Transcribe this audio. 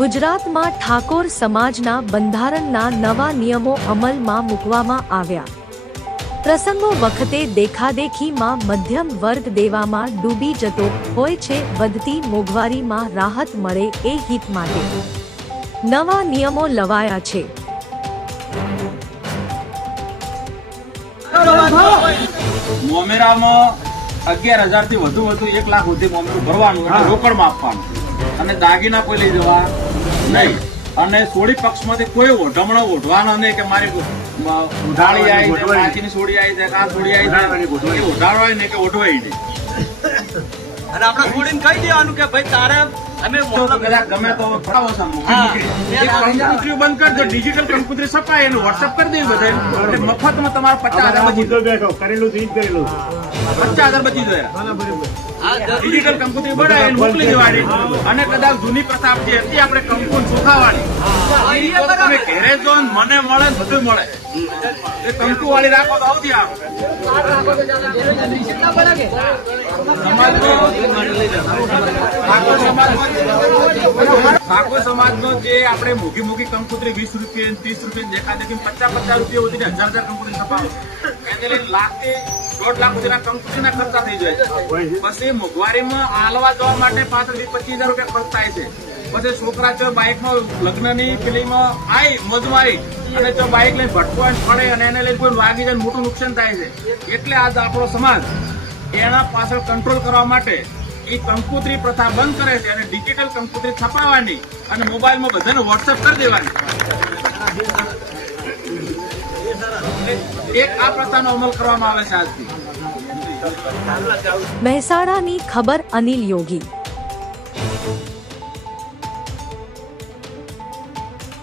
ગુજરાતમાં ઠાકોર સમાજના બંધારણના નવા નિયમો અમલમાં મૂકવામાં આવ્યા. પ્રસંગો વખતે દેખાદેખીમાં મધ્યમ વર્ગ દેવામાં ડૂબી જતો હોય છે. વધતી મોંઘવારીમાં રાહત મળે એ હિત માટે નવા નિયમો લવાયા છે. મોમેરામાં 11,000 થી વધુ 1 લાખ સુધી મોમેરું ભરવાનું અને રોકડમાં આપવાનું અને દાગીના કોઈ લઈ જવા નહીં. અને સોળી પક્ષમાંથી કોઈ ઓઢમણો ઓઢવાનો નહીં કે મારી ઉઢાળી આવી છે, કાચીની સોડી આવી છે, આ સોડી આવી છે, ઓઢાડવાય નહીં કે ઓઢવાય નહીં. અને આપણે છોડીને કહી દેવાનું કે ભાઈ તારે અમે ગમે તો ફળાવો કંકોત્રી બંધ કરી દો, ડિજિટલ કંકોત્રી છપાય એનું વોટ્સઅપ કરી દે બધે મફતમાં તમારા 50,000 કરેલું 50,000 બચી જાય. ડિજિટલ કંકોત્રી બનાવી મોકલી દેવાની અને કદાચ જૂની પ્રથા જે હતી આપણે કંકુ ચોખાવાળી તમે ઘેરે જો મને મળે બધું મળે એ કંકુ વાળી રાખો તો સૌથી ઠાકોર સમાજનો જે આપણે મોઘી કંકોત્રી 20 રૂપિયા 30 રૂપિયા દેખાદેખી 50,000 રૂપિયા સુધી 1,000 કંકોત્રી છપાવો એને લઈને 1 લાખ થી 1.5 લાખ સુધીના કંકોત્રીના ખર્ચા થઈ જાય. પછી મોંઘવારીમાં આલવા જવા માટે 25,000 રૂપિયા ખર્ચ થાય છે. પછી છોકરા જો બાઇકમાં લગ્નની પેલીમાં આવી મોજ મારી અને જો બાઇક લઈને ભટકો પડે અને એને લઈને કોઈ વાગી જાય મોટું નુકસાન થાય છે. એટલે આજ આપણો સમાજ એના પાછળ કંટ્રોલ કરવા માટે એ કંકોત્રી પ્રથા બંધ કરે છે અને ડિજિટલ કંકોત્રી છપાવવાની અને મોબાઈલમાં બધાને વોટ્સઅપ કરી દેવાની એક આ પ્રથાનો અમલ કરવામાં આવે છે આજથી. મહેસાણાની ખબર અનિલ યોગી.